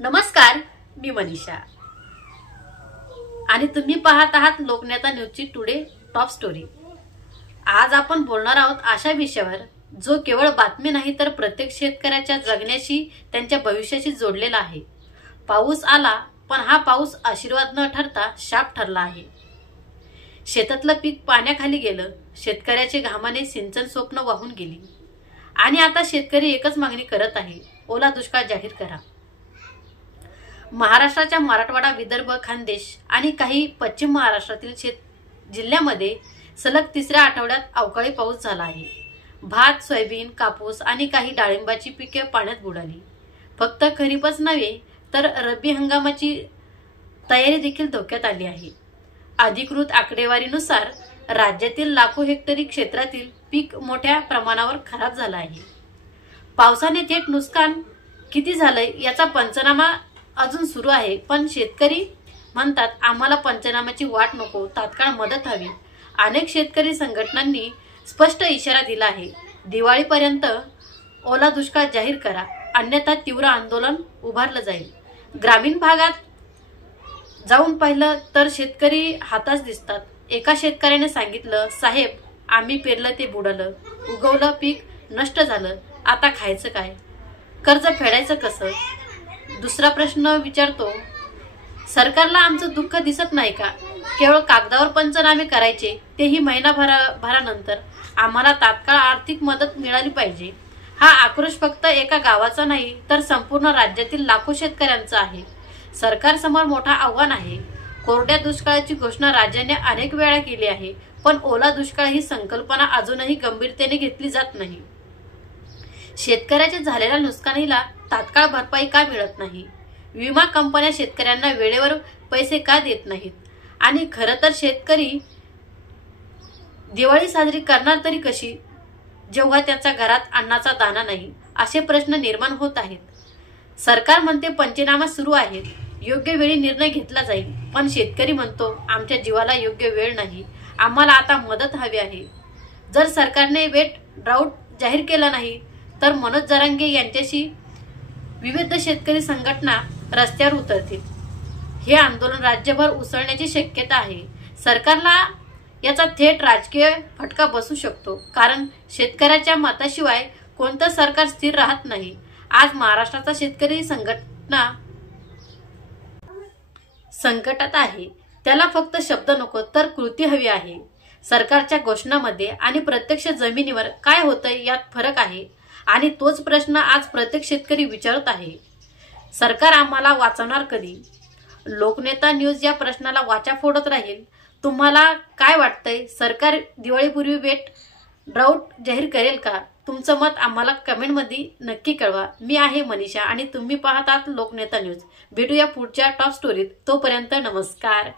नमस्कार, मी मनीषा आणि तुम्ही पाहत आहात लोकनेता न्यूजची टुडे टॉप स्टोरी। आज आपण बोलणार आहोत अशा विषयावर जो केवळ बातमी नाही तर प्रत्येक शेतकऱ्याच्या जगण्याशी त्यांच्या भविष्याशी जोडलेला आहे। पाऊस आला, पण हा पाऊस आशीर्वाद न ठरता शाप ठरला आहे। शेतातलं पीक पाण्याखाली गेलं, शेतकऱ्याचे घामाने सिंचन स्वप्न वाहून गेली आणि आता शेतकरी एकच मागणी करत आहे, ओला दुष्काळ जाहीर करा। महाराष्ट्राच्या मराठवाडा, विदर्भ, खानदेश आणि काही पश्चिम महाराष्ट्रातील जिल्ह्यामध्ये सलग तिसऱ्या आठवड्यात अवकाळी पाऊस झाला आहे। भात, सोयाबीन, कापूस आणि काही डाळिंबाची पिके पाण्यात बुडाली। फक्त खरीपच नव्हे तर रब्बी हंगामाची तयारी देखील धोक्यात आली आहे। अधिकृत आकडेवारीनुसार राज्यातील लाखो हेक्टरी क्षेत्रातील पीक मोठ्या प्रमाणावर खराब झालं आहे। पावसाने थेट नुकसान किती झालंय याचा पंचनामा अजून सुरू आहे, पण शेतकरी म्हणतात आम्हाला पंचनाम्याची वाट नको, तात्काळ मदत हवी। अनेक शेतकरी संघटनांनी स्पष्ट इशारा दिला आहे, दिवाळीपर्यंत ओला दुष्काळ जाहीर करा, अन्यथा तीव्र आंदोलन उभारलं जाईल। ग्रामीण भागात जाऊन पाहिलं तर शेतकरी हातास दिसतात। एका शेतकऱ्याने सांगितलं, साहेब आम्ही पेरलं ते बुडालं, उगवलं पीक नष्ट झालं, आता खायचं काय, कर्ज फेडायचं कसं। दुसरा प्रश्न विचारतो, सरकारला आमचं दुःख दिसत नाही का, केवळ कागदावर पंचनामे करायचे, तेही महिनाभरानंतर आम्हाला तात्काळ आर्थिक मदत मिळाली पाहिजे। हा आक्रोश फक्त एका गावाचा नाही तर संपूर्ण राज्यातील लाखो शेतकऱ्यांचा आहे। सरकारसमोर मोठा आव्हान आहे। कोरड्या दुष्काळाची घोषणा राज्याने अनेक वेळा केली आहे, पण ओला दुष्काळ ही संकल्पना अजूनही गंभीरतेने घेतली जात नाही। शेतकऱ्याच्या झालेल्या नुकसानीला तात्काळ भरपाई का मिळत नाही, विमा कंपन्या शेतकऱ्यांना वेळेवर पैसे का देत नाहीत, आणि खरं तर शेतकरी दिवाळी साजरी करणार तरी कशी जेव्हा त्याच्या घरात अन्नाचा दाणा नाही, असे प्रश्न निर्माण होत आहेत। सरकार म्हणते पंचनामा सुरू आहेत, योग्य वेळी निर्णय घेतला जाईल, पण शेतकरी म्हणतो आमच्या जीवाला योग्य वेळ नाही, आम्हाला आता मदत हवी आहे। जर सरकारने वेट ड्राऊट जाहीर केला नाही तर मनोज जरांगे यांच्याशी विविध शेतकरी संघटना रस्त्यावर उतरतील। हे आंदोलन राज्यभर उसळण्याची शक्यता आहे। सरकारला याचा थेट राजकीय फटका बसू शकतो, कारण शेतकऱ्याच्या मताशिवाय कोणतं सरकार स्थिर राहत नाही। आज महाराष्ट्राचा शेतकरी संकटात आहे, त्याला फक्त शब्द नको तर कृती हवी आहे। सरकारच्या घोषणांमध्ये आणि प्रत्यक्ष जमिनीवर काय होतंय यात फरक आहे, आणि तोच प्रश्न आज प्रत्येक शेतकरी विचारत आहे, सरकार आम्हाला वाचवणार कधी। लोकनेता न्यूज या प्रश्नाला वाचा फोडत राहील। तुम्हाला काय वाटतंय, सरकार दिवाळीपूर्वी वेट ड्राऊट जाहीर करेल का? तुमचं मत आम्हाला कमेंटमध्ये नक्की कळवा। मी आहे मनीषा आणि तुम्ही पाहतात लोकनेता न्यूज। भेटूया पुढच्या टॉप स्टोरीत, तोपर्यंत नमस्कार।